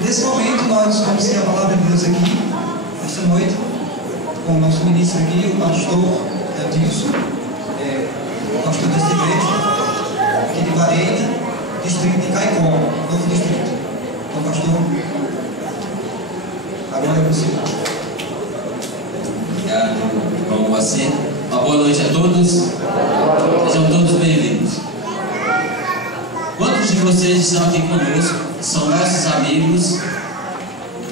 Nesse momento, nós vamos ter a palavra de Deus aqui, esta noite, com o nosso ministro aqui, o pastor Adilson, pastor desta igreja, aqui de Vareda, distrito de Caicó, novo distrito. Então, pastor, agora é você. Obrigado, irmão Moacir. Uma boa noite a todos. Sejam todos bem-vindos. Quantos de vocês estão aqui conosco? São nossos amigos,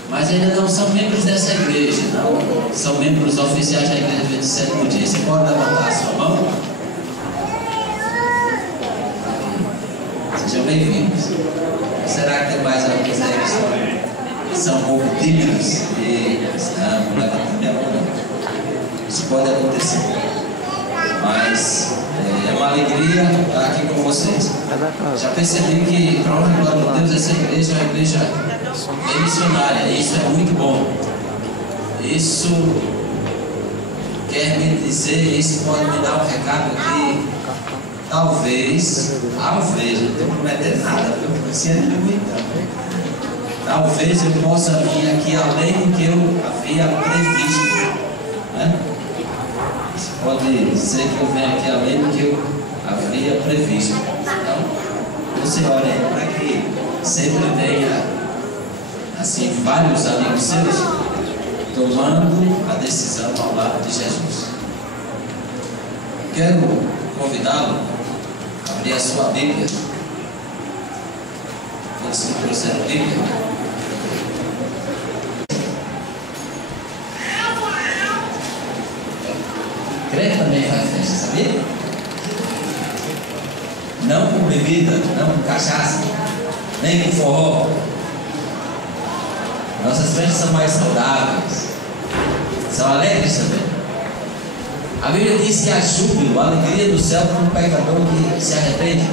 mas ainda não são membros dessa igreja, não são membros oficiais da igreja do 27º dia. Você pode levantar a sua mão? Sejam bem-vindos. Será que tem mais alguns aí que são um pouco tímidos e não levantam minha mão? Não. Isso pode acontecer, mas é uma alegria estar aqui com vocês. Já percebi que, para a honra e glória de Deus, essa igreja é uma igreja missionária, e isso é muito bom. Isso quer me dizer, isso pode me dar um recado que talvez, não estou prometendo nada, você é muito. Talvez eu possa vir aqui além do que eu havia previsto, né? Isso pode ser que eu venha aqui além do que eu havia previsto. Então, você olha para que sempre tenha assim vários amigos seus tomando a decisão ao lado de Jesus. Quero convidá-lo a abrir a sua Bíblia. Todos que trouxeram a Bíblia. Crente também faz festa, sabia? Não com bebida, não com cachaça, nem com forró. Nossas festas são mais saudáveis, são alegres também. A Bíblia diz que há júbilo, a alegria do céu para um pecador que se arrepende.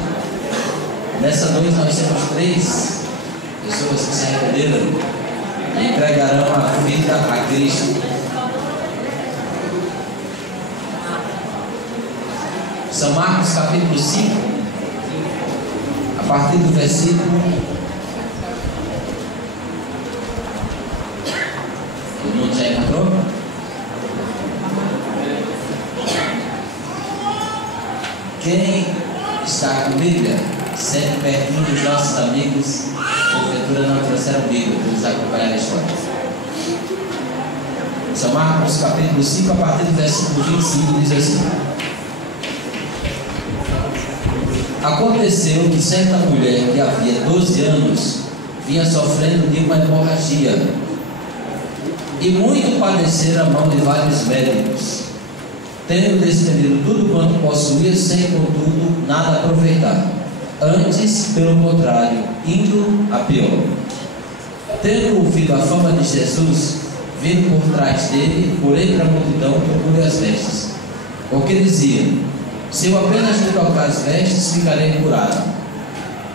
Nessa noite nós temos 3 pessoas que se arrependeram e entregarão a vida a Cristo. São Marcos capítulo 5, a partir do versículo. Todo mundo já encontrou? Quem está com Bíblia, sempre pertinho dos nossos amigos, porventura não trouxeram Bíblia para nos acompanhar na história. São Marcos capítulo 5, a partir do versículo 25, diz assim: Aconteceu que certa mulher que havia 12 anos vinha sofrendo de uma hemorragia e muito padecera a mão de vários médicos, tendo despendido tudo quanto possuía, sem contudo nada aproveitar, antes, pelo contrário, indo a pior. Tendo ouvido a fama de Jesus, vindo por trás dele, por entre a multidão, procurou as vestes, porque dizia: se eu apenas lhe tocar as vestes, ficarei curado.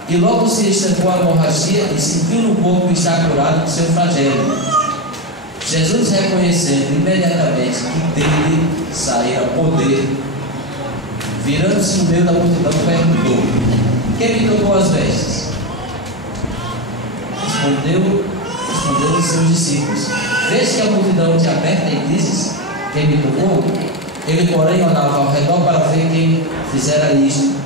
E logo se estancou a hemorragia e sentiu no corpo estar curado do seu flagelo. Jesus, reconhecendo imediatamente que dele saíra poder, virando-se no meio da multidão, perguntou: quem me tocou as vestes? Responderam os seus discípulos: vês que a multidão te aperta e dizes: quem me tocou? Ele, porém, olhava ao redor para ver quem fizera isto.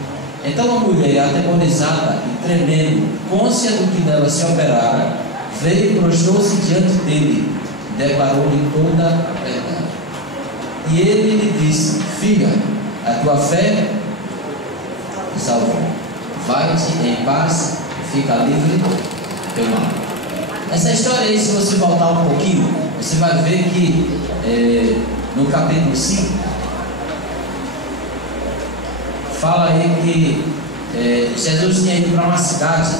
Então a mulher, atemorizada e tremendo, cônscia do que nela se operara, veio e prostrou-se diante dele, e declarou-lhe toda a verdade. E ele lhe disse: filha, a tua fé te salvou. Vai-te em paz e fica livre do teu mal. Essa história aí, se você voltar um pouquinho, você vai ver que no capítulo 5 fala aí que Jesus tinha ido para uma cidade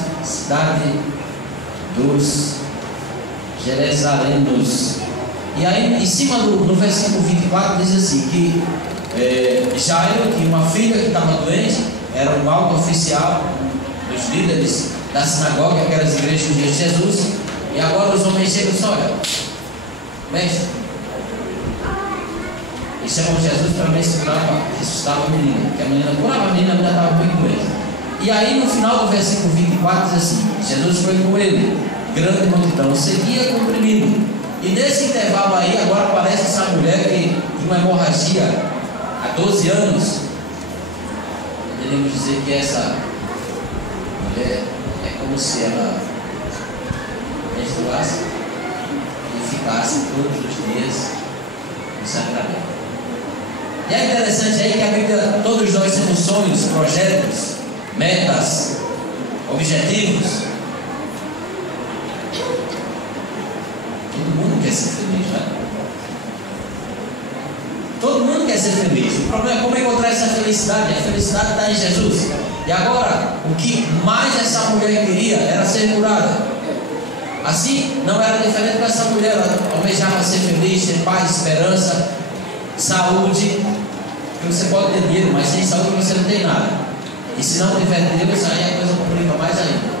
dos Jerusaléminos. E aí em cima no versículo 24 diz assim que Jairo tinha uma filha que estava doente, era um alto oficial dos líderes da sinagoga, aquelas igrejas de Jesus. E agora os homens chegam e dizem: olha, mestre, e chamam Jesus para mencionar, para ressuscitar a menina, porque a menina curava a menina estava muito doente. E aí no final do versículo 24 diz assim: Jesus foi com ele grande multidão seguia comprimindo. E nesse intervalo aí, agora aparece essa mulher que tem uma hemorragia há 12 anos. Poderíamos dizer que essa mulher é como se ela menstruasse e ficasse todos os dias no sacramento. E é interessante aí que a Bíblia, todos nós temos sonhos, projetos, metas, objetivos. Todo mundo quer ser feliz, né? Todo mundo quer ser feliz. O problema é como encontrar essa felicidade. A felicidade está em Jesus. E agora, o que mais essa mulher queria era ser curada. Assim, não era diferente com essa mulher. Ela almejava ser feliz, ter paz, esperança, saúde. Porque você pode ter dinheiro, mas sem saúde você não tem nada. E se não tiver Deus, aí a coisa complica mais ainda.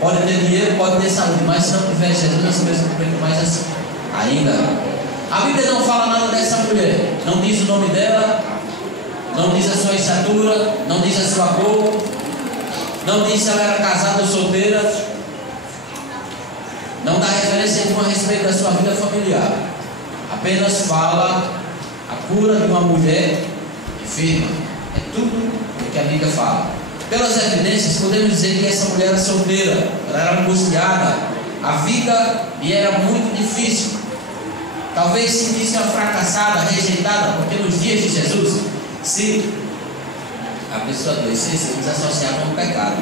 Pode ter dinheiro, pode ter saúde, mas se não tiver Jesus, as coisas complicam mais assim ainda. A Bíblia não fala nada dessa mulher. Não diz o nome dela, não diz a sua estatura, não diz a sua cor, não diz se ela era casada ou solteira, não dá referência nenhuma a respeito da sua vida familiar. Apenas fala a cura de uma mulher enferma. É tudo o que a Bíblia fala. Pelas evidências, podemos dizer que essa mulher era solteira, ela era angustiada, a vida lhe era muito difícil. Talvez sentisse uma fracassada, rejeitada, porque nos dias de Jesus, se a pessoa adoecesse, eles associavam o pecado.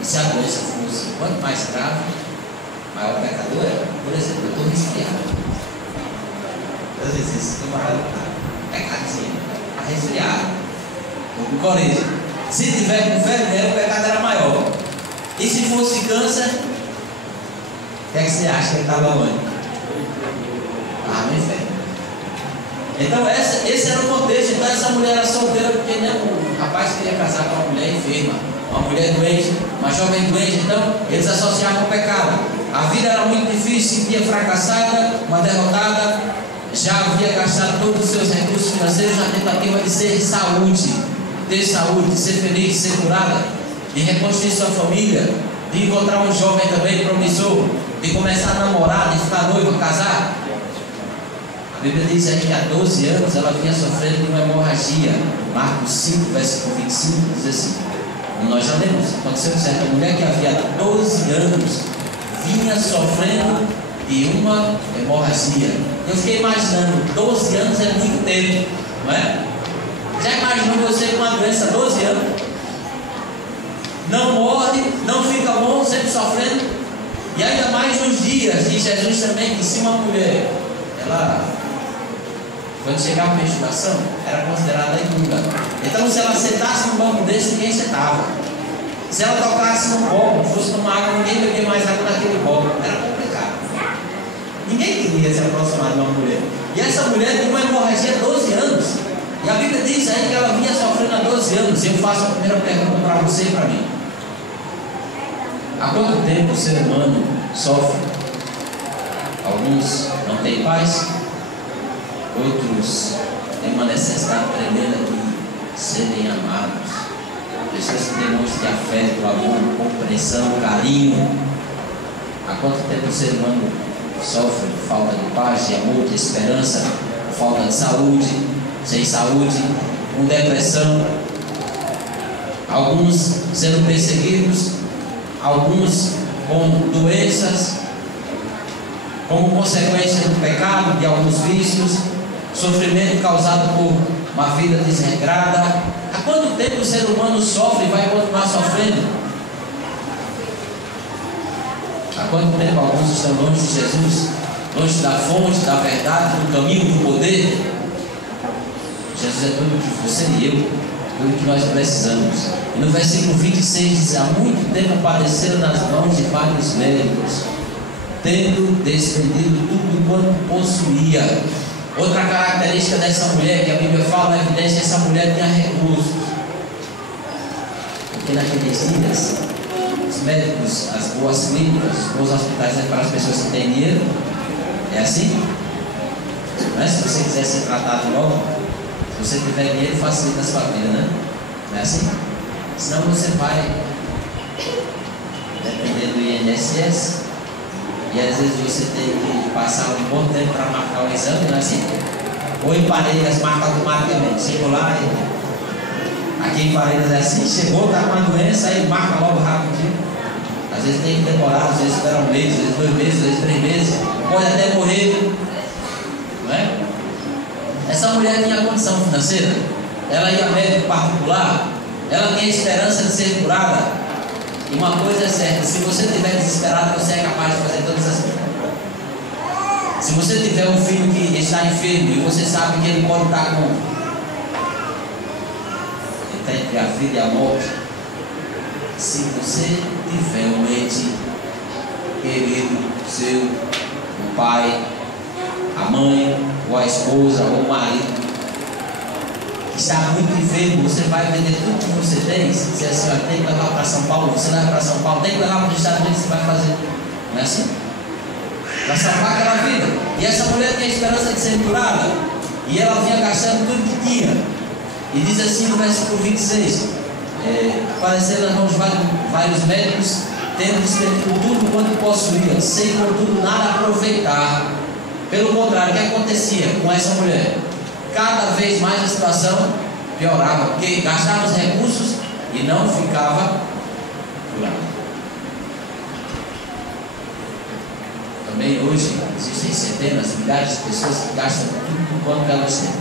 E se a doença fosse quanto mais grave, maior o pecador era. Por exemplo, eu estou resfriado. Às vezes isso é pecadinho, está resfriado, estou com coriza. Se tiver com febre, o pecado era maior. E se fosse câncer, o que é que você acha que ele estava onde? Ah, no inferno. Então esse era o contexto. Então essa mulher era solteira porque o rapaz queria casar com uma mulher enferma, uma mulher doente, uma jovem doente. Então eles associavam o pecado. A vida era muito difícil, sentia fracassada, uma derrotada. Já havia gastado todos os seus recursos financeiros na tentativa de ser saúde, ter saúde, de ser feliz, de ser curada, de reconstruir sua família, de encontrar um jovem também promissor, de começar a namorar, de ficar noiva, casar. A Bíblia diz aí que há 12 anos ela vinha sofrendo de uma hemorragia. Marcos 5, versículo 25, diz assim, como nós já lemos, aconteceu com certa mulher que havia 12 anos vinha sofrendo de uma hemorragia. Eu fiquei imaginando, 12 anos é muito tempo, não é? Já imaginou você com uma doença 12 anos? Não morre, não fica bom, sempre sofrendo. E ainda mais nos dias de Jesus também, que se uma mulher, ela, quando chegava a menstruação, era considerada imunda. Então se ela sentasse num banco desse, ninguém sentava. Se ela tocasse num copo, fosse tomar água, ninguém bebia mais água naquele copo. Era complicado. Ninguém queria se aproximar de uma mulher. E essa mulher tinha uma hemorragia há 12 anos. E a Bíblia diz aí que ela vinha sofrendo há 12 anos. E eu faço a primeira pergunta para você e para mim. Há quanto tempo o ser humano sofre? Alguns não têm paz, outros têm uma necessidade tremenda de serem amados. Pessoas que demonstram afeto, amor, compreensão, carinho. Há quanto tempo o ser humano sofre falta de paz, de amor, de esperança, falta de saúde, sem saúde, com depressão, alguns sendo perseguidos, alguns com doenças, como consequência do pecado, de alguns vícios, sofrimento causado por uma vida desregrada. Há quanto tempo o ser humano sofre e vai continuar sofrendo? Há quanto tempo alguns estão longe de Jesus, longe da fonte, da verdade, do caminho, do poder? Jesus é tudo que você e eu, tudo que nós precisamos. E no versículo 26 diz: há muito tempo padeceram nas mãos de vários médicos, tendo despendido tudo quanto possuía. Outra característica dessa mulher que a Bíblia fala na evidência, essa mulher tinha recursos. Porque naqueles dias, os médicos, as boas clínicas, os bons hospitais é para as pessoas que têm dinheiro. É assim? Não é? Se você quiser ser tratado logo, se você tiver dinheiro, facilita a sua vida, né? Não é assim? Senão você vai, dependendo do INSS, E às vezes você tem que passar um bom tempo para marcar o exame, não é assim? Ou em Parelhas marca automaticamente. Chegou lá e aqui em Parelhas é assim, chegou, está com uma doença, aí marca logo rapidinho. Às vezes tem que demorar, às vezes espera um mês, às vezes 2 meses, às vezes 3 meses, pode até morrer. Não é? Essa mulher tinha condição financeira, ela ia a médico particular, ela tinha esperança de ser curada. E uma coisa é certa, se você estiver desesperado, você é capaz de fazer todas as coisas. Se você tiver um filho que está enfermo e você sabe que ele pode estar com, ele está entre a vida e a morte, se você tiver um ente querido seu, o pai, a mãe, ou a esposa, ou o marido, que está muito enfermo, você vai vender tudo que você tem, se dizer assim, ó, tem que levar para São Paulo, você leva para São Paulo, tem que levar para os Estados Unidos, você vai fazer. Não é assim? Para salvar aquela vida. E essa mulher tinha a esperança de ser curada, e ela vinha gastando tudo que tinha. E diz assim no versículo 26, apareceram nas mãos vários médicos, tendo despendido tudo quanto possuía, sem contudo nada aproveitar. Pelo contrário, o que acontecia com essa mulher? Cada vez mais a situação piorava, porque gastava os recursos e não ficava curado. Também hoje existem centenas, milhares de pessoas que gastam tudo quanto elas têm.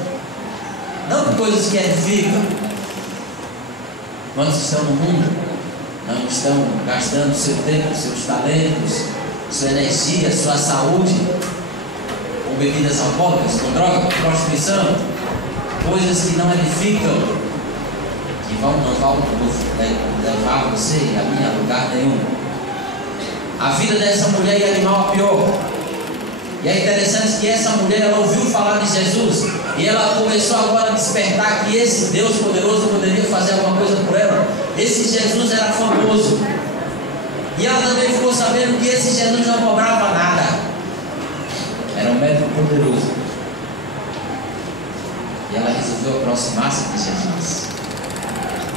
Não por coisas que edificam. Quantos estão no mundo, não estão gastando seu tempo, seus talentos, sua energia, sua saúde, com bebidas alcoólicas, com droga, com prostituição, coisas que não edificam, que não vão levar você e a mim a lugar nenhum. A vida dessa mulher ia de mal a pior. E é interessante que essa mulher, ela ouviu falar de Jesus, e ela começou agora a despertar que esse Deus poderoso poderia fazer alguma coisa por ela. Esse Jesus era famoso, e ela também ficou sabendo que esse Jesus não cobrava nada, era um médico poderoso. E ela resolveu aproximar-se de Jesus.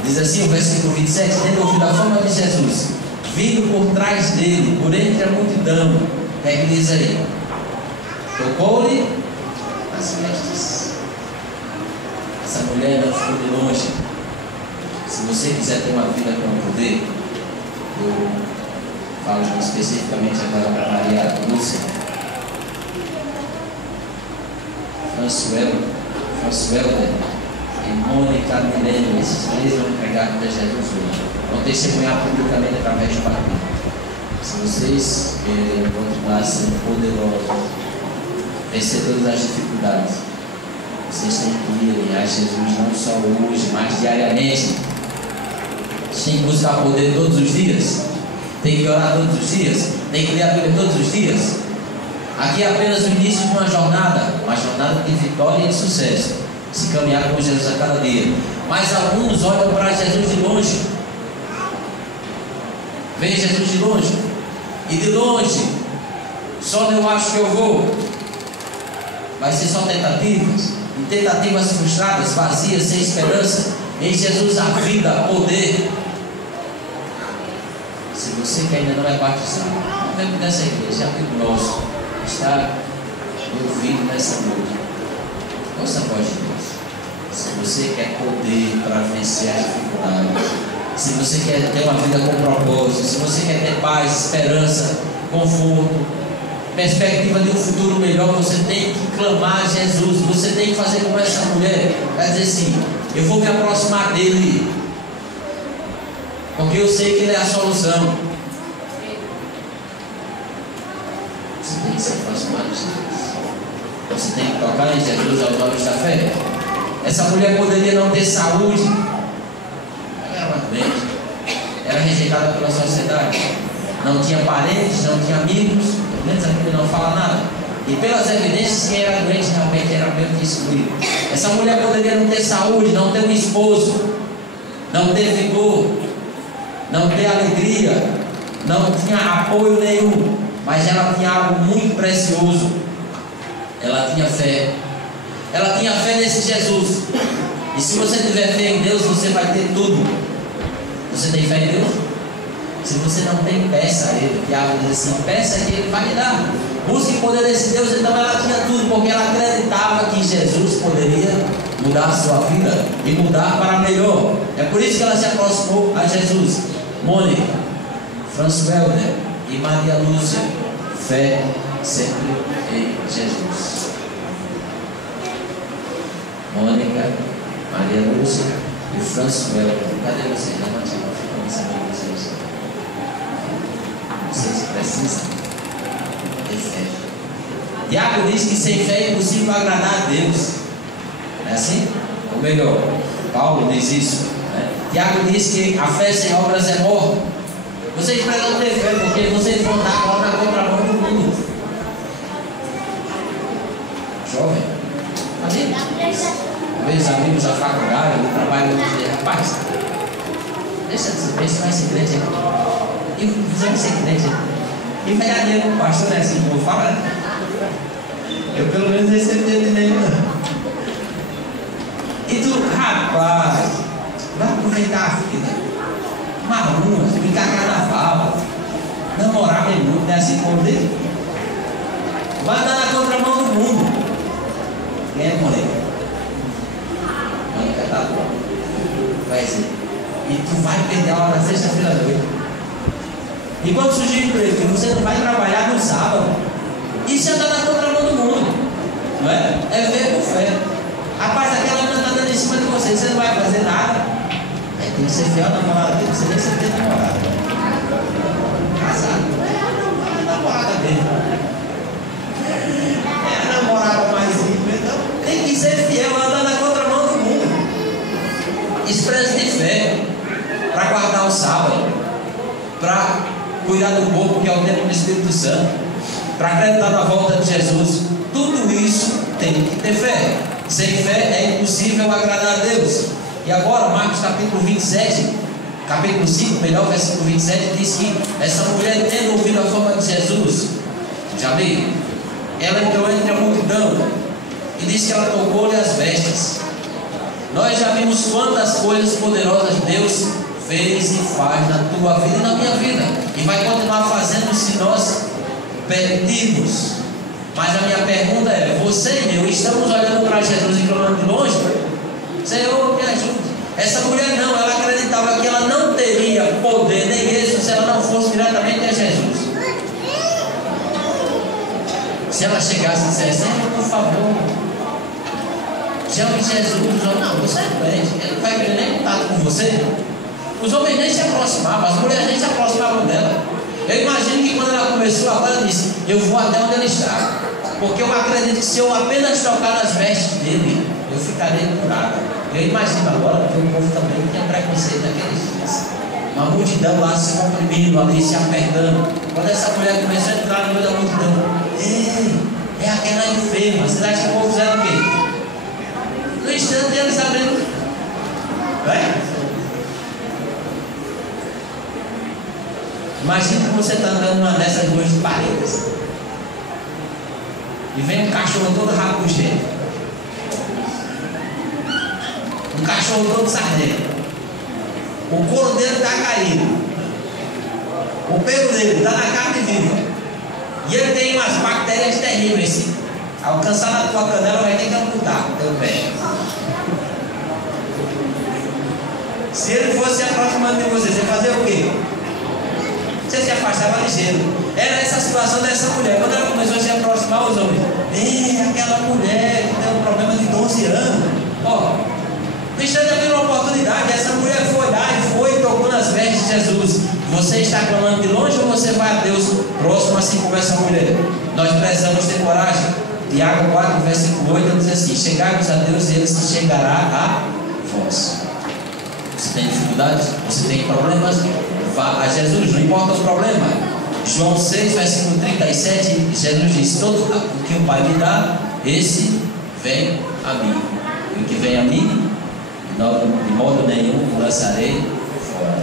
Diz assim o versículo 27, tendo ouvido a fama de Jesus, vindo por trás dele, por entre a multidão, o que é que diz aí? Tocou-lhe as vestes. Essa mulher não ficou de longe. Se você quiser ter uma vida com poder, eu falo especificamente agora para Maria Lúcia, Françoela e Mônica Milene, esses 3 vão entregar para Jesus hoje. Vão testemunhar publicamente através do partido. Se vocês querem continuar sendo poderosos, vencer todas as dificuldades, vocês têm que ir a Jesus não só hoje, mas diariamente. Vocês têm que buscar poder todos os dias, tem que orar todos os dias, tem que ler a Bíblia todos os dias. Aqui é apenas o início de uma jornada de vitória e de sucesso, se caminhar com Jesus a cada dia. Mas alguns olham para Jesus de longe, veem Jesus de longe, e de longe, só eu acho que eu vou, vai ser só tentativas, e tentativas frustradas, vazias, sem esperança. Em Jesus há vida, poder. Se você que ainda não é batizado, não vem dessa igreja, é amigo nosso, está ouvindo nessa noite, ouça a voz de Deus. Se você quer poder para vencer as dificuldades, se você quer ter uma vida com propósito, se você quer ter paz, esperança, conforto, perspectiva de um futuro melhor, você tem que clamar a Jesus. Você tem que fazer como essa mulher, vai dizer assim: eu vou me aproximar dele, porque eu sei que ele é a solução. Você tem que se aproximar de Jesus, você tem que tocar em Jesus aos olhos da fé. Essa mulher poderia não ter saúde, ela era uma doente, era rejeitada pela sociedade, não tinha parentes, não tinha amigos, pelo menos a Bíblia não fala nada. E pelas evidências, quem era doente realmente era mesmo excluído. Essa mulher poderia não ter saúde, não ter um esposo, não ter vigor, não ter alegria, não tinha apoio nenhum, mas ela tinha algo muito precioso. Ela tinha fé. Ela tinha fé nesse Jesus. E se você tiver fé em Deus, você vai ter tudo. Você tem fé em Deus? Se você não tem, peça a Ele. Tiago diz assim: peça que Ele vai lhe dar. Busque o poder desse Deus. Então ela tinha tudo, porque ela acreditava que Jesus poderia mudar a sua vida e mudar para melhor. É por isso que ela se aproximou a Jesus. Mônica, Franz Welder e Maria Lúcia, fé sempre em Jesus. Mônica, Maria Lúcia e Franz Welder. Cadê vocês? Levante a mão, vamos saber vocês. Vocês precisam ter fé. Tiago diz que sem fé é impossível agradar a Deus. É assim? Ou melhor, Paulo diz isso, né? Tiago diz que a fé sem obras é morta. Vocês precisam ter fé, porque vocês vão dar agora na contramão do mundo. Jovem, ali, meus amigos da faculdade, do trabalho, eu dizia: rapaz, deixa de ser, isso vai ser crente aqui. E fizemos ser crente. E vereador, o pastor é assim, como fala, né? Eu pelo menos recebi dinheiro nenhum. E tu, rapaz, vai aproveitar a vida. Marruas, brincar carnaval, namorar bem muito, não é assim como dele? Vai andar na contramão do mundo. Quem é moleque? Mônica tá bom. Vai dizer. E tu vai perder a hora na sexta-feira à noite. E quando surgir o emprego, você não vai trabalhar no sábado. Isso é andar na contramão do mundo. Não é? É ver por fé. Rapaz, aquela menina está dando em cima de você, você não vai fazer nada. Aí tem que ser fiel à namorada dele, você nem sabe ter namorada. Casado. É a namorada dele. É a namorada mais íntima. Então tem que ser fiel, andar na contramão do mundo. Expresse de fé para guardar o sábado, para cuidar do corpo, que é o templo do Espírito Santo, para acreditar na volta de Jesus. Tudo isso tem que ter fé. Sem fé é impossível agradar a Deus. E agora, Marcos capítulo 27, capítulo 5, melhor, versículo 27, diz que essa mulher, tendo ouvido a fama de Jesus, já li, ela entrou entre a multidão e disse que ela tocou-lhe as vestes. Nós já vimos quantas coisas poderosas Deus fez e faz na tua vida e na minha vida, e vai continuar fazendo se nós permitirmos. Mas a minha pergunta é: você e eu estamos olhando para Jesus e clamando de longe? Senhor, me ajude. Essa mulher não, ela acreditava que ela não teria poder nem êxito se ela não fosse diretamente a Jesus. Se ela chegasse e dissesse: Senhor, por favor, chame Jesus. Não, você é doente, ele não vai querer nem contato com você. Os homens nem se aproximavam, as mulheres nem se aproximavam dela. Eu imagino que quando ela começou, agora ela disse: eu vou até onde ele está, porque eu acredito que se eu apenas tocar nas vestes dele, eu ficarei curada. Eu imagino agora, porque o povo também tinha preconceito naqueles dias, uma multidão lá se comprimindo, ali se apertando. Quando essa mulher começou a entrar no meio da multidão: ei, é aquela enferma. Vocês acham que o povo fizeram o quê? No instante eles abrindo, imagina que você está andando numa dessas duas paredes e vem um cachorro todo rabugento, um cachorro todo sardento, o couro dele está caído, o pelo dele está na carne viva, e ele tem umas bactérias terríveis. Alcançar na tua canela, vai ter que amputar o teu pé. Se ele fosse se aproximando de você, você fazia o quê? Você se afastava ligeiro. Era essa a situação dessa mulher. Quando ela começou a se aproximar, os homens: ei, aquela mulher que tem um problema de 12 anos. Ó, no instante havia uma oportunidade. Essa mulher foi lá e foi e tocou nas vestes de Jesus. Você está clamando de longe ou você vai a Deus próximo, assim como essa mulher? Nós precisamos ter coragem. Tiago 4, versículo 8 diz assim: chegai-vos a Deus e Ele se chegará a vós. Você tem dificuldades? Você tem problemas? Vá a Jesus, não importa o problema. João 6, versículo 37, Jesus diz: todo o que o Pai me dá, esse vem a mim. E o que vem a mim, de modo nenhum o lançarei fora.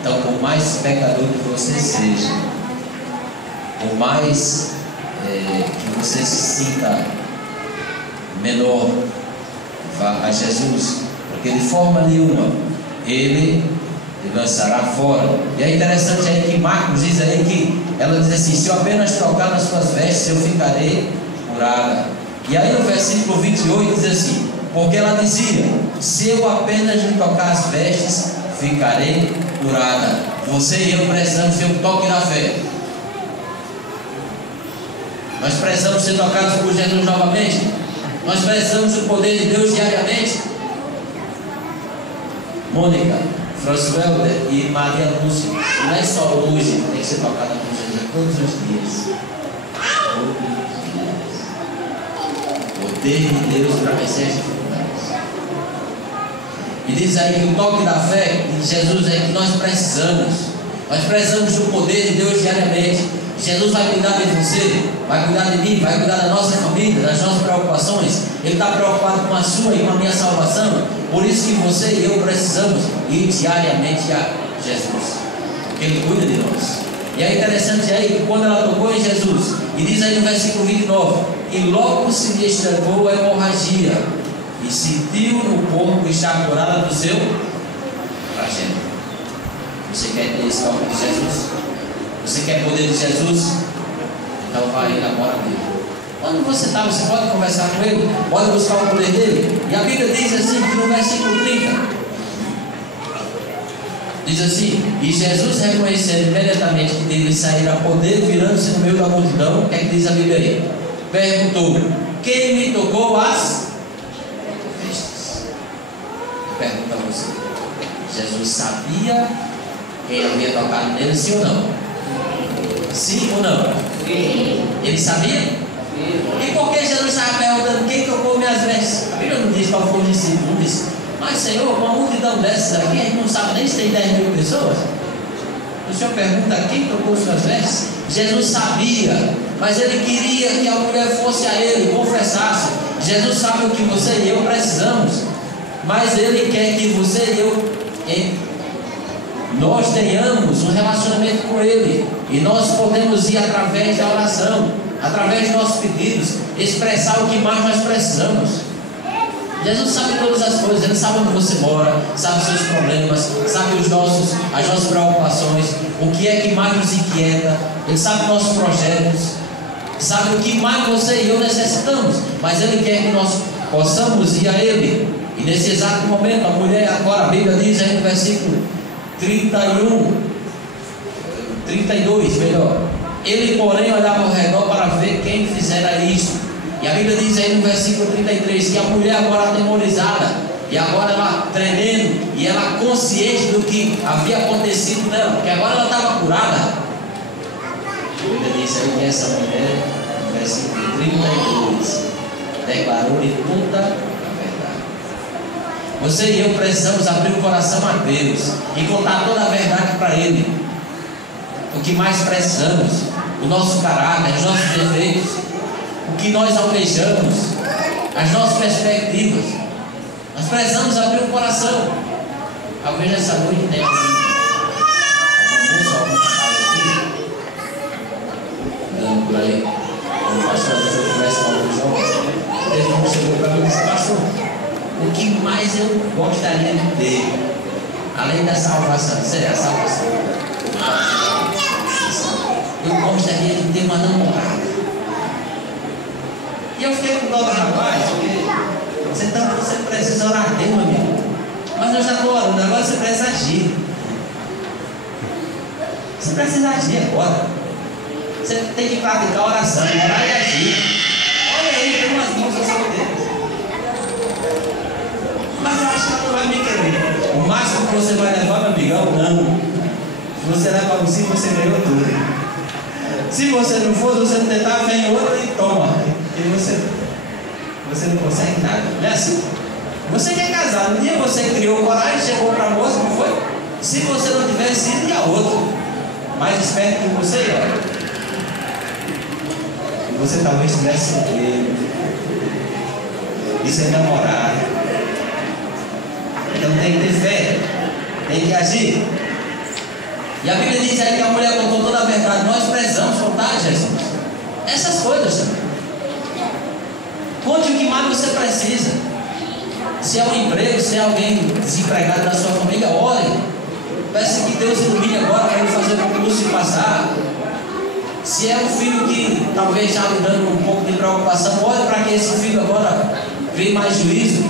Então, por mais pecador que você seja, por mais que você se sinta menor, vá a Jesus, porque de forma nenhuma Ele e lançará fora. E é interessante aí que Marcos diz aí que ela diz assim: se eu apenas tocar nas suas vestes, eu ficarei curada. E aí no versículo 28 diz assim: porque ela dizia: se eu apenas lhe tocar as vestes, ficarei curada. Você e eu precisamos ter um toque da fé. Nós precisamos ser tocados por Jesus novamente. Nós precisamos do poder de Deus diariamente. Mônica, Françoelder e Maria Lúcia, não é só hoje, tem que ser tocada por Jesus todos os dias. O poder de Deus para vencer as dificuldades. E diz aí que o toque da fé de Jesus é que nós precisamos. Nós precisamos do poder de Deus diariamente. Jesus vai cuidar de você, vai cuidar de mim, vai cuidar da nossa família, das nossas preocupações. Ele está preocupado com a sua e com a minha salvação. Por isso que você e eu precisamos ir diariamente a Jesus, porque Ele cuida de nós. E é interessante aí que quando ela tocou em Jesus, e diz aí no versículo 29, e logo se lhe estragou a hemorragia, e sentiu no corpo estar curada do seu flagelo. Você quer ter esse toque de Jesus? Você quer poder de Jesus? Então vai agora dele. Quando você está, você pode conversar com Ele, pode buscar o poder dele. E a Bíblia diz assim, que no versículo 30, diz assim: e Jesus, reconhecendo imediatamente que dele sairá poder, virando-se no meio da multidão, o que é que diz a Bíblia aí? Perguntou: quem me tocou as vestes? Eu pergunto a você: Jesus sabia quem havia tocado nele, sim ou não? Sim ou não? Sim. Ele sabia? Sim. E por que Jesus estava perguntando quem tocou minhas vestes? A Bíblia não diz qual foi o discípulo, não diz: mas Senhor, uma multidão dessas aqui, a gente não sabe nem se tem 10.000 pessoas. O Senhor pergunta quem tocou suas vestes? Jesus sabia, mas Ele queria que a mulher fosse a Ele, confessasse. Jesus sabe o que você e eu precisamos, mas Ele quer que você e eu, nós tenhamos um relacionamento com Ele, e nós podemos ir através da oração, através dos nossos pedidos, expressar o que mais nós precisamos. Jesus sabe todas as coisas, Ele sabe onde você mora, sabe os seus problemas, sabe as nossas preocupações, o que é que mais nos inquieta. Ele sabe nossos projetos, sabe o que mais você e eu necessitamos, mas Ele quer que nós possamos ir a Ele. E nesse exato momento, a mulher, agora a Bíblia diz aí no versículo 32 melhor, ele porém olhava ao redor para ver quem fizera isto. E a Bíblia diz aí no versículo 33 que a mulher agora atemorizada, e agora ela tremendo, e ela consciente do que havia acontecido nela, porque agora ela estava curada. A Bíblia diz aí que essa mulher, no versículo 32, declarou-lhe toda a verdade. Você e eu precisamos abrir o coração a Deus e contar toda a verdade para Ele. O que mais precisamos, o nosso caráter, os nossos defeitos, o que nós almejamos, as nossas perspectivas. Nós precisamos abrir o coração. Talvez essa noite tenha alguma moça, algum rapaz aqui, andando por aí. Quando o pastor às vezes eu converso com alguns jovens, eles vão chegar para mim e dizer: pastor, o que mais eu gostaria de ter, além da salvação, será a salvação. Eu gostaria de ter uma namorada. E eu fiquei com dó do rapaz, porque você precisa orar bem, meu amigo. Mas eu já estou orando, agora você precisa agir. Você precisa agir agora. Você tem que praticar a oração, orar e agir. Olha aí, tem umas moças solteiras. Mas eu acho que ela não vai me querer. O máximo que você vai levar, meu amigo, é um não. Se você levar um sim, você ganhou tudo. Se você não for, você não tentar, vem outra e toma. E você não consegue nada. Não é assim? Você quer casar, um dia você criou coragem, chegou para a moça, não foi? Se você não tivesse ido, ia outro. Mais esperto que você, olha. E você talvez tivesse solteiro. Isso é namorado. Então tem que ter fé, tem que agir. E a Bíblia diz aí que a mulher contou toda a verdade. Nós precisamos contar, Jesus, essas coisas também. Conte o que mais você precisa. Se é um emprego, se é alguém desempregado da sua família, ore. peço que Deus ilumine agora para ele fazer o concurso e passar. Se é um filho que talvez já lhe dando um pouco de preocupação, olhe para que esse filho agora venha mais juízo.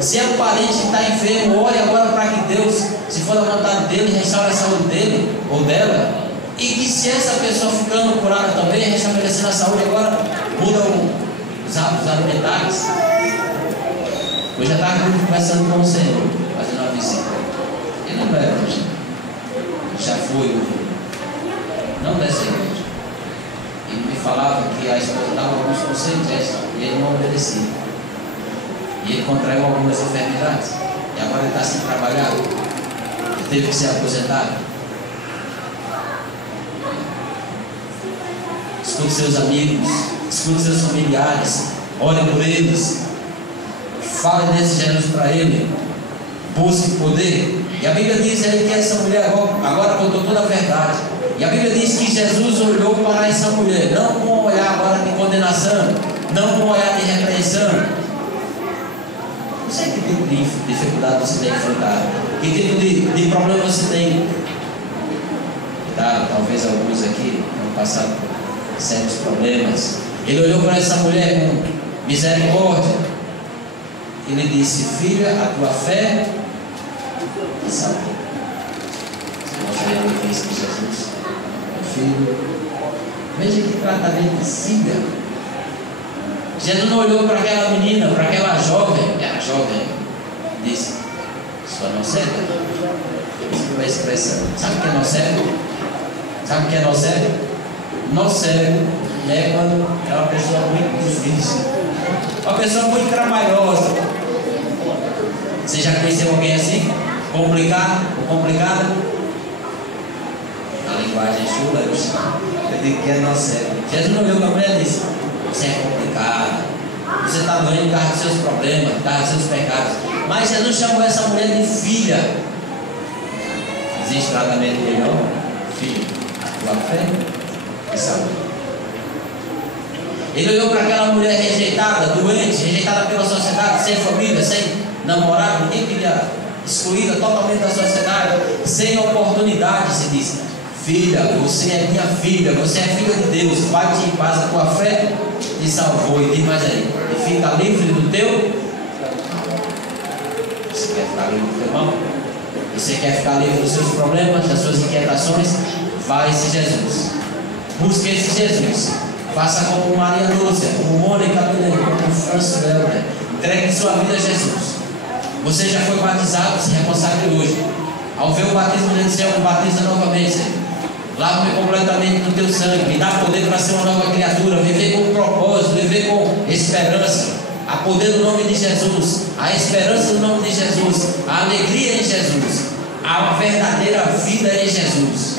Se é um parente que está enfermo, olhe agora para que Deus, se for da vontade dele, restaure a saúde dele ou dela. E que se essa pessoa ficando curada também, restabelecendo a saúde, agora muda os hábitos alimentares. Eu já estava conversando com o Senhor, fazendo uma visita. Ele não era hoje, já foi, não dessa igreja. Ele me falava que a esposa dava alguns conselhos e ele não obedecia. E ele contraiu algumas enfermidades. E agora ele está sem trabalhar. Ele teve que ser aposentado. Escute seus amigos, escute seus familiares, ore por eles, fale desse Jesus para ele, busque poder. E a Bíblia diz aí que essa mulher agora contou toda a verdade. E a Bíblia diz que Jesus olhou para essa mulher, não com um olhar agora de condenação, não com um olhar de repreensão. Não sei que tipo de dificuldade você tem enfrentado, que tipo de problema você tem. Talvez alguns aqui tenham passado por sérios problemas. Ele olhou para essa mulher com misericórdia. Ele disse: filha, a tua fé te salvou. Nós vemos isso de Jesus, meu filho. Veja que tratamento siga. Jesus não olhou para aquela menina, para aquela jovem. Era jovem. Disse: sua não cega. Isso é a expressão. Sabe o que é não cego? Sabe o que é nó cego? Nó cego é quando é uma pessoa muito difícil, uma pessoa muito trabalhosa. Você já conheceu alguém assim? Complicado ou complicada? A linguagem chula, eu digo que é nó cego. Jesus não olhou para a mulher e disse: você é complicado, você está doendo por causa dos seus problemas, por causa dos seus pecados. Mas Jesus chamou essa mulher de filha. Existe tratamento melhor? Filho, a tua fé e saúde. Ele olhou para aquela mulher rejeitada, doente, rejeitada pela sociedade, sem família, sem namorado, ninguém queria, excluída totalmente da sociedade, sem oportunidade. Se diz: filha, você é minha filha, você é filha de Deus, vai-te em paz, a tua fé te salvou. E diz mais aí: e fica livre do teu. Você quer ficar livre do teu mal? Você quer ficar livre dos seus problemas, das suas inquietações? Vai esse Jesus, busque esse Jesus. Faça como Maria Lúcia, como Mônica Mineiro, como Francis Lebre. Entregue sua vida a Jesus. Você já foi batizado, se reconsagre hoje. Ao ver o batismo do céu, me batiza novamente. Lava-me completamente no teu sangue. Me dá poder para ser uma nova criatura. Viver com propósito, viver com esperança. Há poder no nome de Jesus. Há esperança no nome de Jesus. Há alegria em Jesus. Há uma verdadeira vida em Jesus.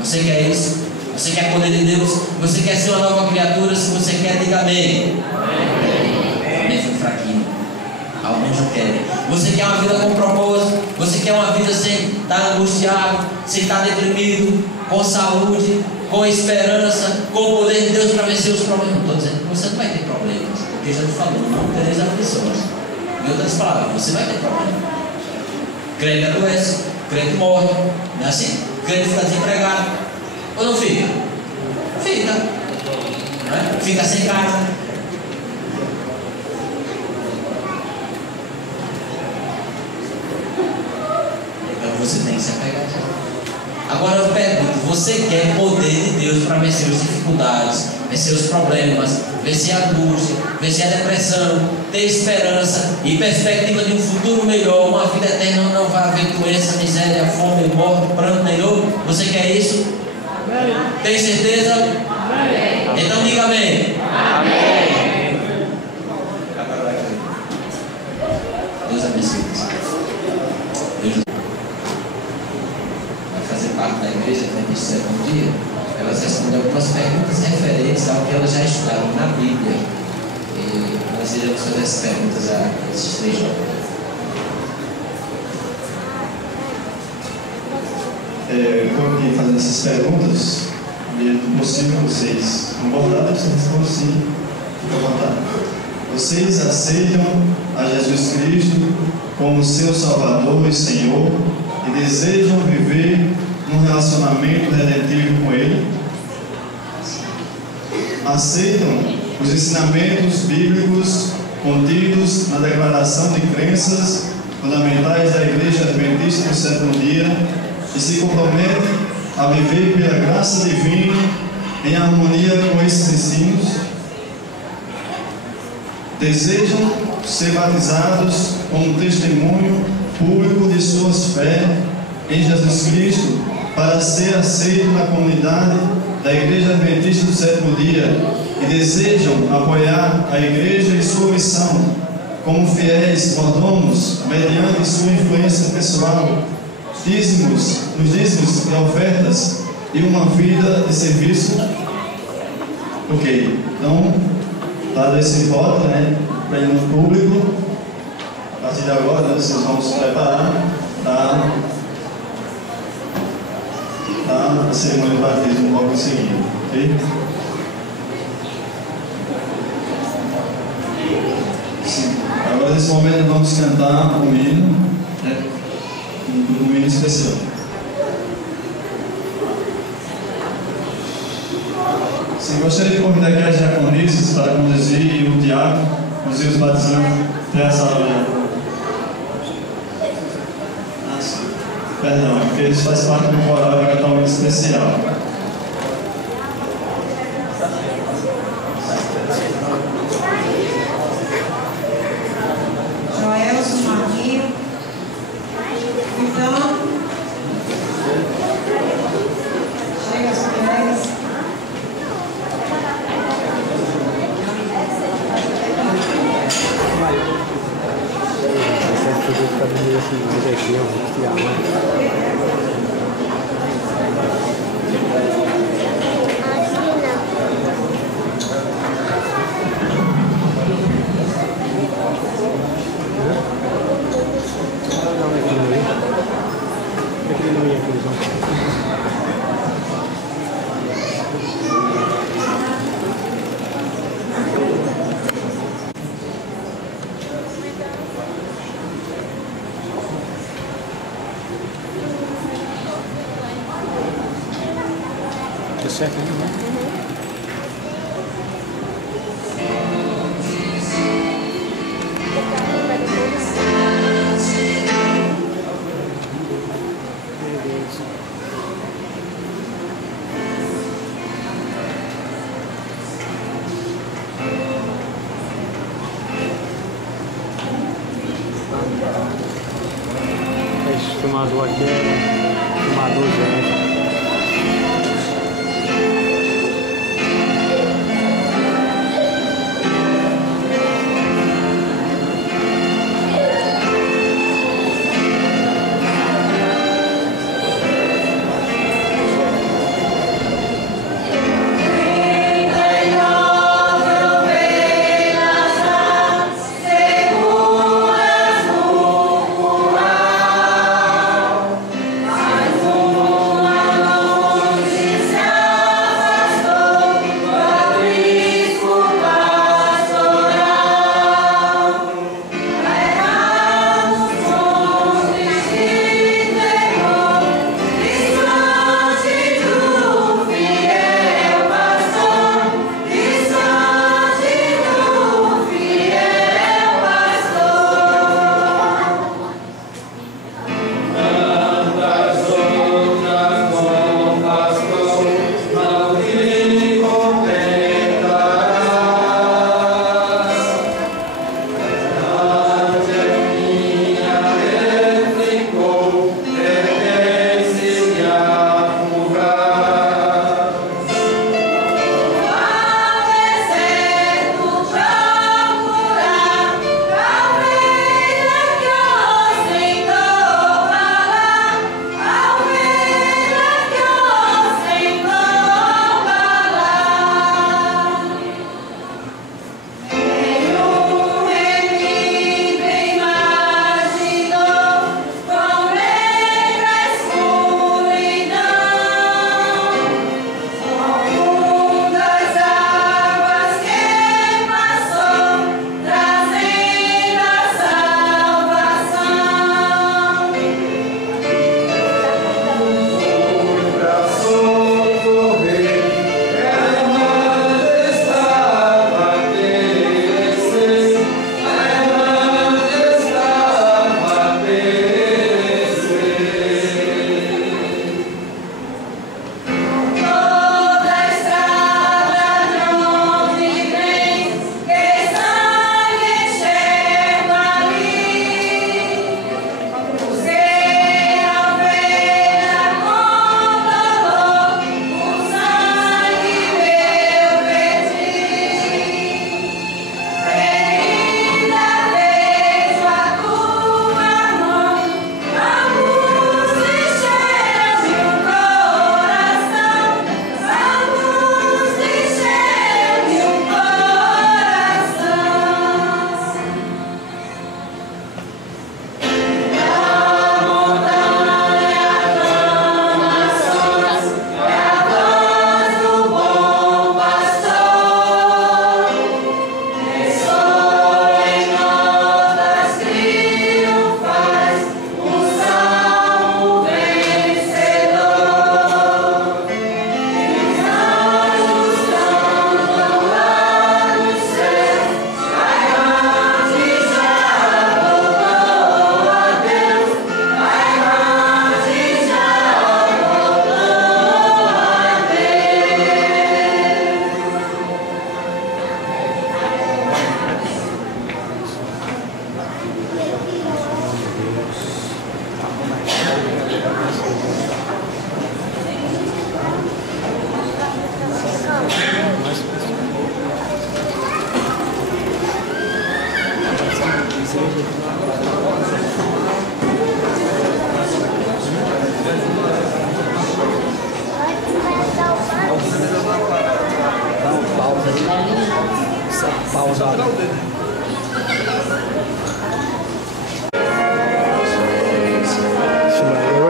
Você quer isso? Você quer poder de Deus? Você quer ser uma nova criatura? Se você quer, diga amém. Amém foi fraquinho. Alguns não querem. Você quer uma vida com propósito? Você quer uma vida sem estar angustiado, sem estar deprimido, com saúde, com esperança, com o poder de Deus para vencer os problemas? Não estou dizendo que você não vai ter problemas, porque Jesus falou: não tereis aflições. Em outras palavras, você vai ter problemas. Crente adoece, crente morre, não é assim? Crente fica desempregado. Ou não fica? Fica. Não é? Fica sem casa. Então você tem que se apegar a Jesus. Agora eu pergunto: você quer poder de Deus para vencer as dificuldades, vencer os problemas, vencer a angústia, vencer a depressão, ter esperança e perspectiva de um futuro melhor, uma vida eterna onde não vai haver doença, miséria, fome, morte, pranto, nem dor? Você quer isso? Amém. Tem certeza? Amém. Então diga amém. Amém. Deus abençoe você. Deus vai fazer parte da igreja durante esse segundo dia. Elas respondem algumas perguntas referentes ao que elas já estudaram na Bíblia. E nós iremos fazer essas perguntas a esses 3 jovens. Quando eu fazendo essas perguntas, é possível vocês concordar, você responde sim, fica à vontade. Vocês aceitam a Jesus Cristo como seu Salvador e Senhor e desejam viver num relacionamento redentivo com Ele, aceitam os ensinamentos bíblicos contidos na Declaração de Crenças Fundamentais da Igreja Adventista do Sétimo Dia e se comprometem a viver pela graça divina em harmonia com esses ensinos, desejam ser batizados como testemunho público de suas fé em Jesus Cristo para ser aceito na comunidade da Igreja Adventista do Sétimo Dia e desejam apoiar a Igreja e sua missão como fiéis mordomos mediante sua influência pessoal, dízimos e ofertas e uma vida de serviço. Ok, então, dado esse voto, para ir no público, a partir de agora, vocês vão se preparar para a cerimônia de batismo logo em seguida, ok? Sim. Agora, nesse momento, vamos cantar um hino, um hino especial. Sim, gostaria de convidar aqui as diaconisas para conduzir o diácono, conduzir os batizantes até a sala de perdão, porque eles fazem parte do coral e cantar um hino especial. Joelson, Marquinhos, então, chega as colegas. Certo, né? Esse fumador aqui é fumador zero. Oh,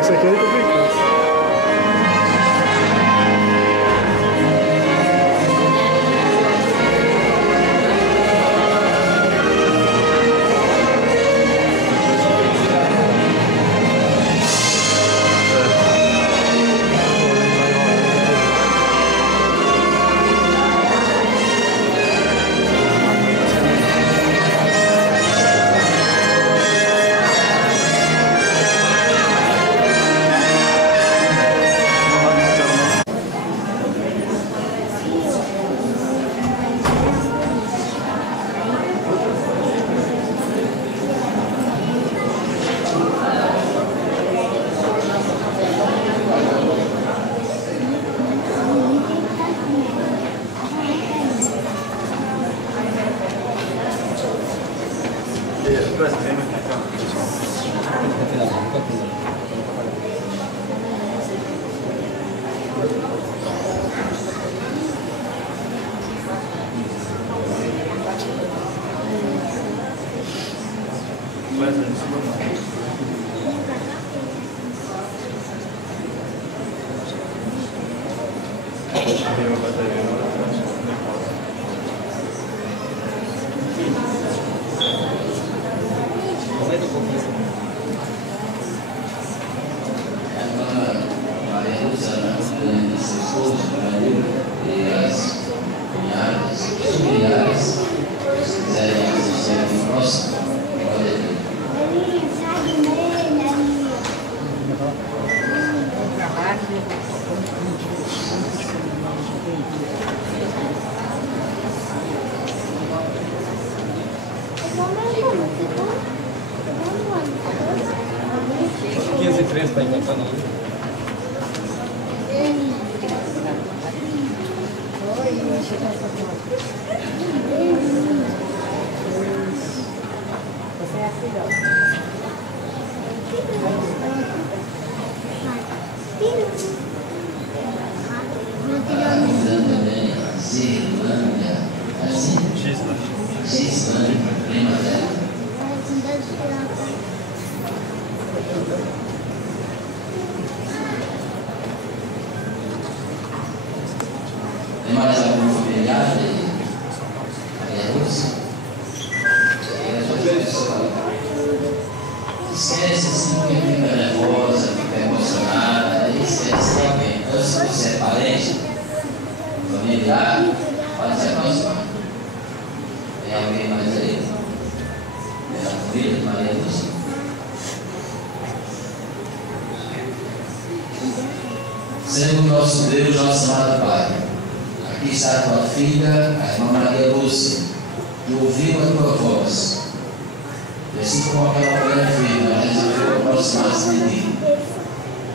Esse aqui é complicado. Tem mais algum familiar de Rússia? Esquece assim, porque fica nervosa, fica emocionada, aí esquece de alguém. Então, se você é parente, familiar, pode se aproximar. Tem alguém mais aí? Tem a família de Maria Lúcia? Senhor nosso Deus, nosso amado Pai, aqui está a tua filha, a irmã Maria Lúcia, que ouviu a tua voz. E assim como aquela mulher firme, ela resolveu aproximar-se de ti.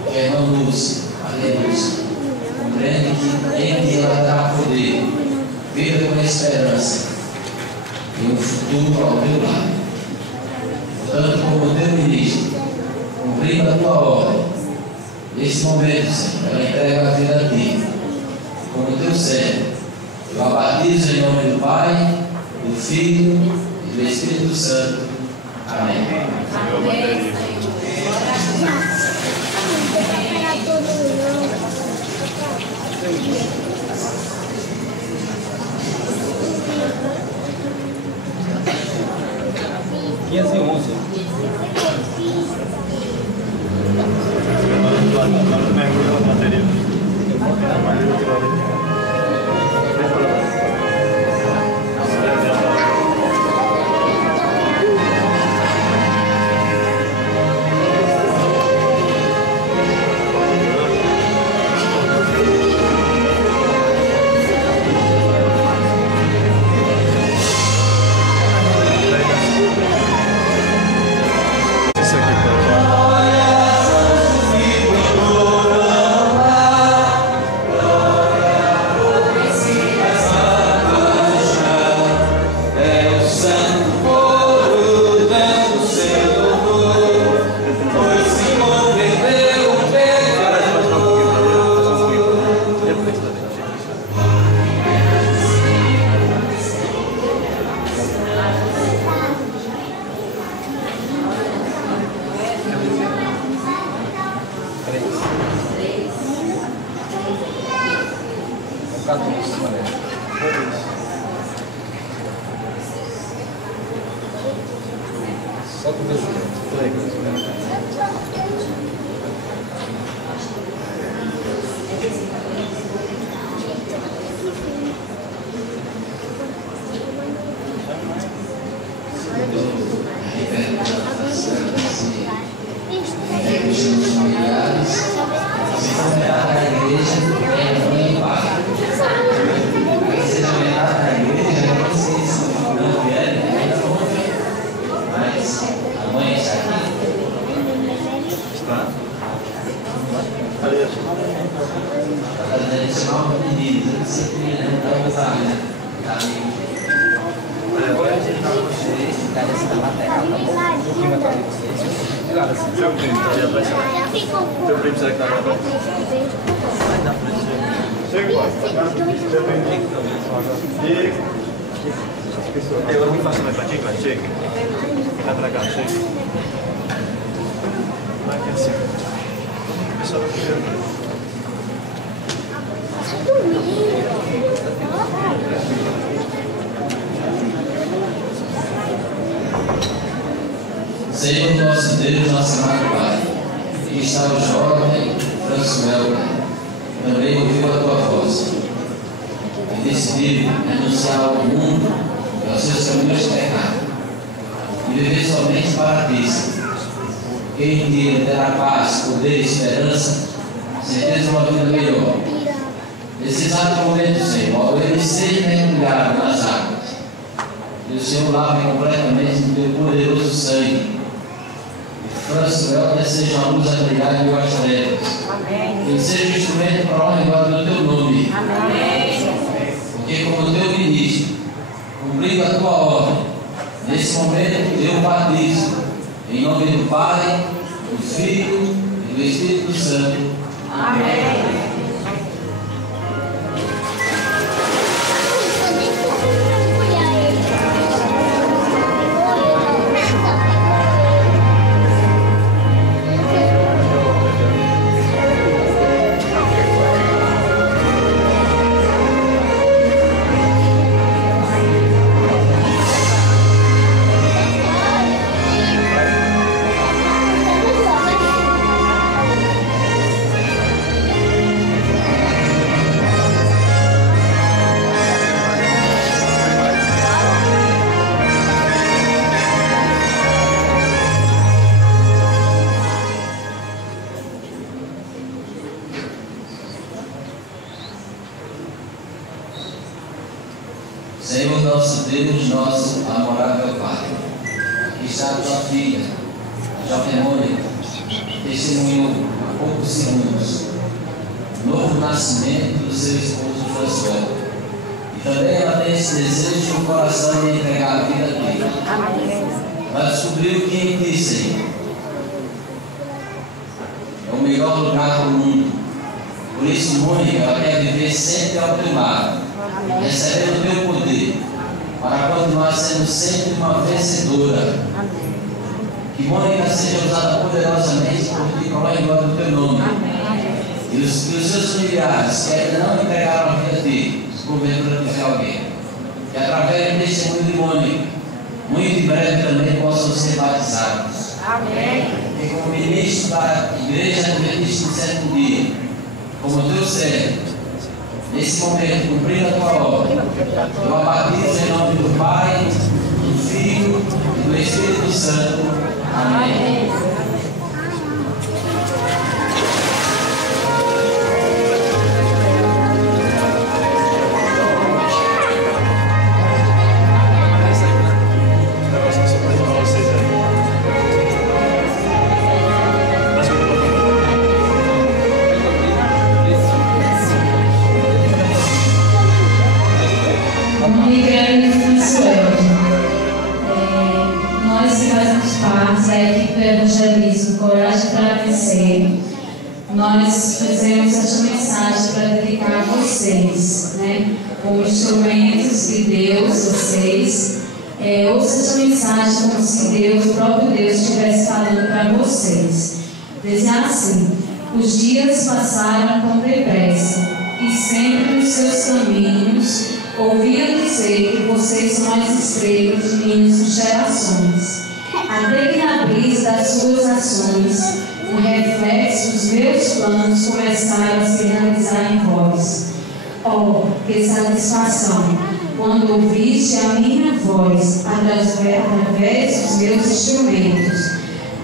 Que a irmã Lúcia, Maria Lúcia, compreende que em ti ela terá poder, vida com esperança e um futuro ao teu lado. Portanto, como teu ministro, cumprindo a tua ordem, nesse momento, Senhor, ela entrega a vida a ti, como teu servo. Eu a batizo em nome do Pai, do Filho e do Espírito Santo. Amém. Amém. Mergulhou a bateria. Só com Eu não faço mais pra ti, vai, chega. Vai pra cá, chega. Vai aqui assim. Pessoal, Senhor nosso Deus, nosso amado Pai, que está o jovem Françoel, também ouviu a tua voz e decidiu renunciar ao mundo e aos seus caminhos de pecado e viver somente para ti. Quem um dia terá paz, poder e esperança, certeza uma vida melhor. Nesse exato momento, Senhor, ao ele seja mergulhado nas águas e o Senhor lave completamente no teu poderoso sangue. Françoel seja uma luz a brilhar em meio às trevas. Ele seja um instrumento para a honra e glória do teu nome. Amém. Porque como teu ministro, cumprindo a tua ordem, nesse momento eu batizo em nome do Pai, do Filho e do Espírito Santo. Amém. Senhor nosso Deus, nosso amorável Pai, que está a tua filha, a jovem Mônica, testemunhou há poucos segundos o novo nascimento do seu esposo Françoel. E também ela tem esse desejo no coração de entregar a vida a ti. Ela descobriu que em ti, Senhor, é o melhor lugar do mundo. Por isso, Mônica, ela quer viver sempre ao teu lado, recebendo o teu poder, para continuar sendo sempre uma vencedora. Que Mônica seja usada poderosamente por ti, para a glória do teu nome. E os seus familiares que ainda não entregaram a vida a ti, porventura tiver alguém, que através do testemunho de Mônica, muito em breve também possam ser batizados. Amém. E como ministro da Igreja Adventista do Sétimo Dia, como teu servo, nesse momento, cumprindo a tua ordem, eu a batizo em nome do Pai, do Filho e do Espírito Santo. Amém. Nós fizemos esta mensagem para dedicar a vocês, né? Como instrumentos de Deus, vocês. Ouça esta mensagem como se Deus, o próprio Deus, estivesse falando para vocês. Dizia assim: os dias passaram com depressa e sempre nos seus caminhos Ouviram dizer que vocês são as estrelas de minhas gerações. Até que na brisa das suas ações, o reflexo dos meus planos começaram a se realizar em vós. Oh, que satisfação, quando ouviste a minha voz através dos meus instrumentos.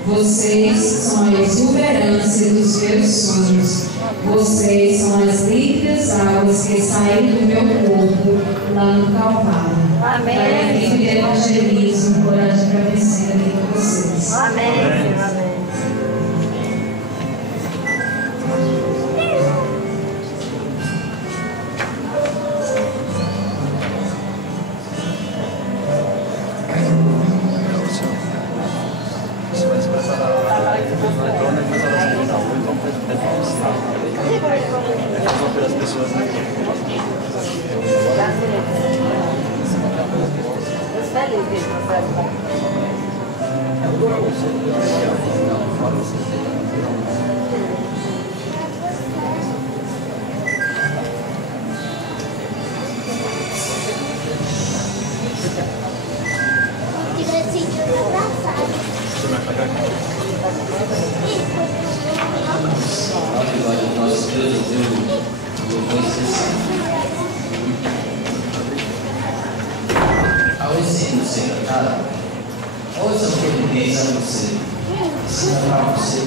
Vocês são a exuberância dos meus sonhos. Vocês são as límpidas águas que saíram do meu corpo lá no Calvário. Amém. Para a equipe de evangelismo, coragem para vencer a vida de vocês. Amém. Amém. Você vai se preparar lá, depois elas vão dar um vão pelas pessoas aqui. Você vai pagar aqui? Olha, glória ao nosso Deus, eu vou esquecer. Ao ensino ser cantado, ouça o que ele diz a você, ensina para você.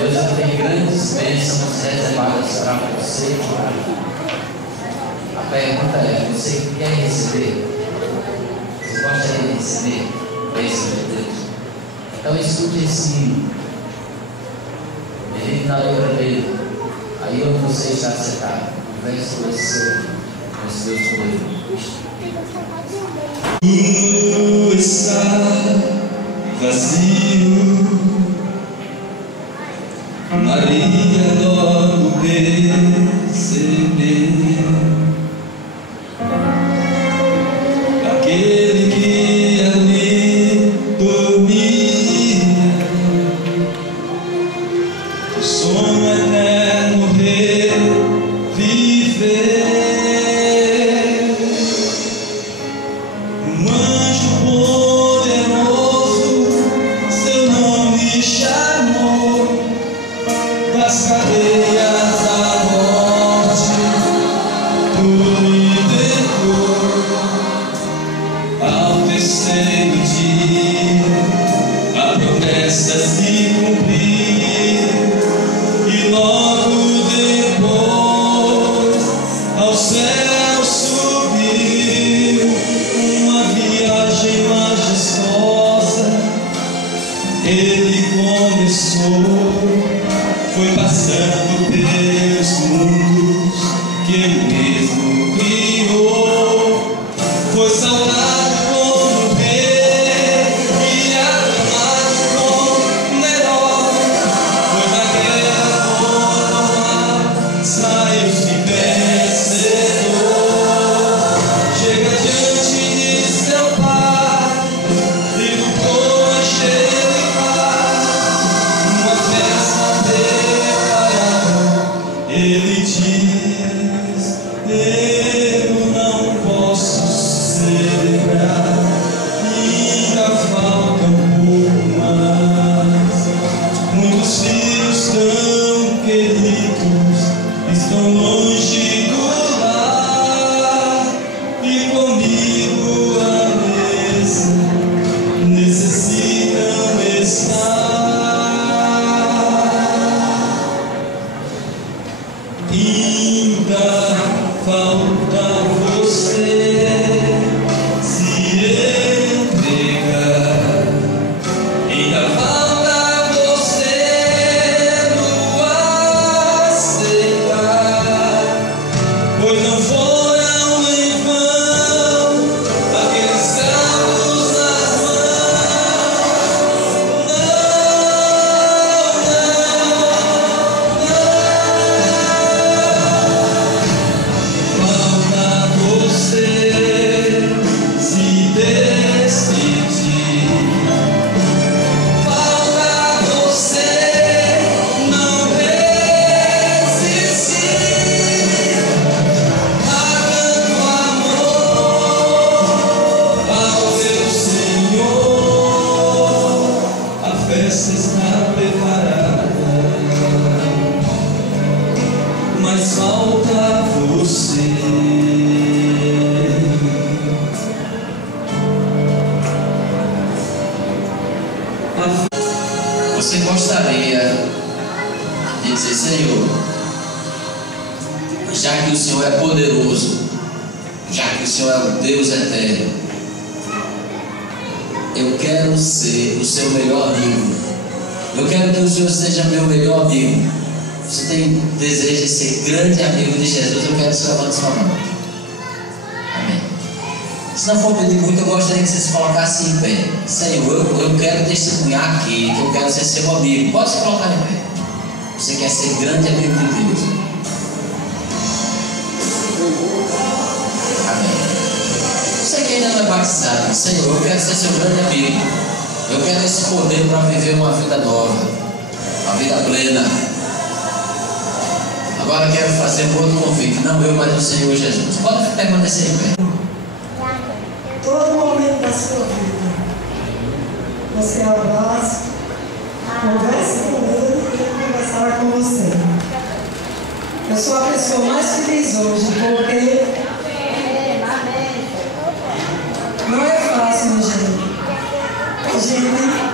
Deus já tem grandes bênçãos reservadas para você. A pergunta é: você quer receber? Você gostaria de receber bênção de Deus? Então escute esse hino. Medite na letra dele. Aí onde você está sentado, converse com esse Deus poderoso. Tu está vazio, Maria logo recebeu aquele que ali dormia, o sonho eterno reviver. Um anjo poderoso, seu nome chamou das cadeias da morte, tu libertou. Ao terceiro dia, a promessa se cumpriu, e logo depois ao céu subiu. Uma viagem majestosa ele começou, foi passando pelos mundos que ele mesmo criou, foi saudado como rei e aclamado como herói, foi na guerra por saiu-se vencedor. Chega diante de seu pai e do coro cheio de paz, uma festa preparada. Ele diz: eu não posso celebrar, ainda falta um pouco mais. Muitos filhos tão queridos estão longe do lar, e comigo à mesa necessitam estar. Ainda falta você se entregar, ainda falta você no aceitar, pois não foram em vão aqueles cravos nas mãos. Falta você falta você. Você gostaria de dizer: Senhor, já que o Senhor é poderoso, já que o Senhor é o Deus eterno, eu quero ser o seu melhor amigo. Eu quero que o Senhor seja meu melhor amigo. Você tem desejo de ser grande amigo de Jesus? Eu quero que você levante sua mão. Amém. Se não for pedir muito, eu gostaria que você se colocasse em pé. Senhor, eu quero testemunhar aqui que eu quero ser seu amigo. Pode se colocar em pé. Você quer ser grande amigo de Deus? Amém. Você que ainda não é batizado, Senhor, eu quero ser seu grande amigo. Eu quero esse poder para viver uma vida nova, uma vida plena. Agora quero fazer um outro convite. Não eu, mas o Senhor Jesus. Pode permanecer em pé. Todo momento da sua vida, você abraça, converse com Ele e Ele conversará com você. Eu sou a pessoa mais feliz hoje, porque não é fácil, meu gente. A gente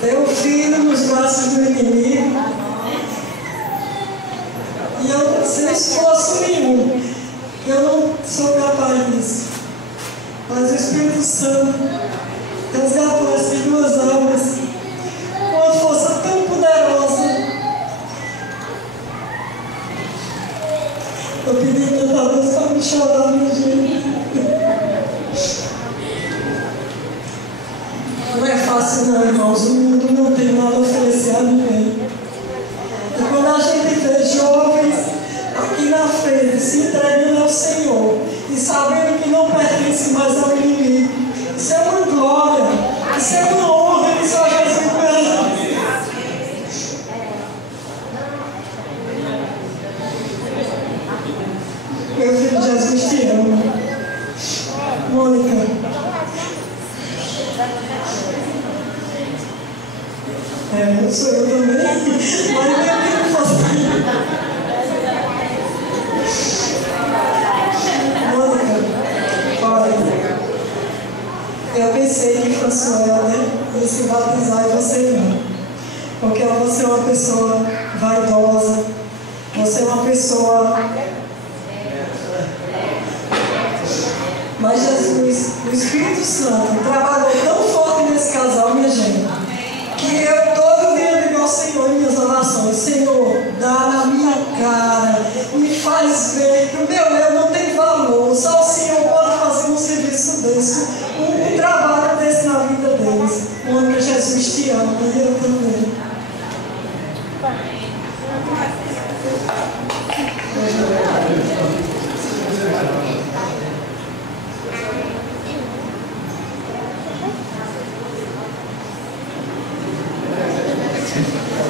ter um filho nos braços do inimigo e eu sem esforço nenhum, eu não sou capaz disso, mas o Espírito Santo resgatou essas duas almas com uma força tão poderosa. Eu pedi tanta vez para me chorar, minha gente. Não é fácil não, irmãos. O mundo não tem nada a oferecer a ninguém. E quando a gente vê jovens aqui na frente se entregando ao Senhor e sabendo que não pertence mais ao inimigo, isso é uma glória, isso é uma honra que só Jesus merece. Meu filho Jesus te ama. Mônica. Eu sou eu também, mas eu não faço. Mônica, olha, eu pensei que fosse ela, né? Ia se batizar e você não. Porque você é uma pessoa vaidosa, você é uma pessoa. Mas Jesus, o Espírito Santo, trabalhou tão forte nesse casal, minha gente, que eu todo dia digo ao Senhor em minhas orações: Senhor, dá na minha cara, me faz ver que o meu eu não tem valor, só o Senhor pode fazer um serviço desse, um trabalho desse na vida deles. Mônica, Jesus te ama e eu também.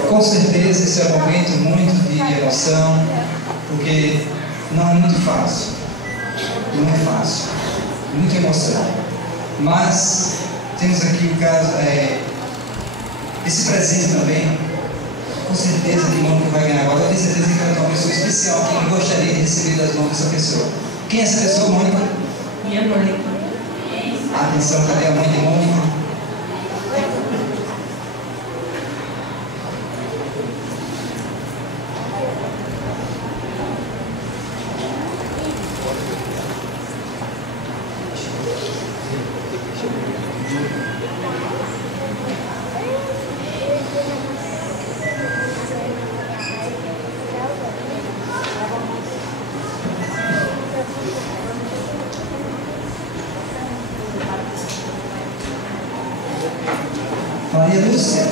Com certeza esse é um momento muito de emoção, porque não é muito fácil, não é fácil, muita emoção. Mas temos aqui o caso, esse presente também, com certeza que Mônica vai ganhar agora. Eu tenho certeza que ela é uma pessoa especial que gostaria de receber das mãos dessa pessoa. Quem é essa pessoa, Mônica? Minha mãe. Atenção, cadê a mãe de Mônica? Maria Lúcia,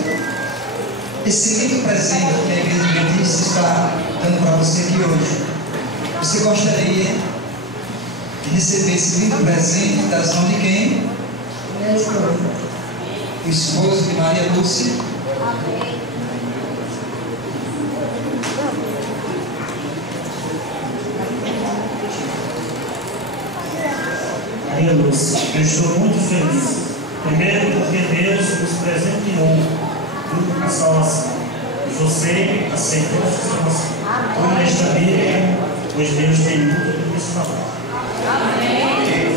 esse lindo presente que a Igreja Adventista está dando para você aqui hoje, você gostaria de receber esse lindo presente das mãos de quem? Minha esposa. O esposo de Maria Lúcia. Maria Lúcia. Eu estou muito feliz. Primeiro porque Deus nos presenteou com a salvação. E você aceitou a salvação. Como nesta Bíblia, pois Deus tem muito a nos falar. Amém.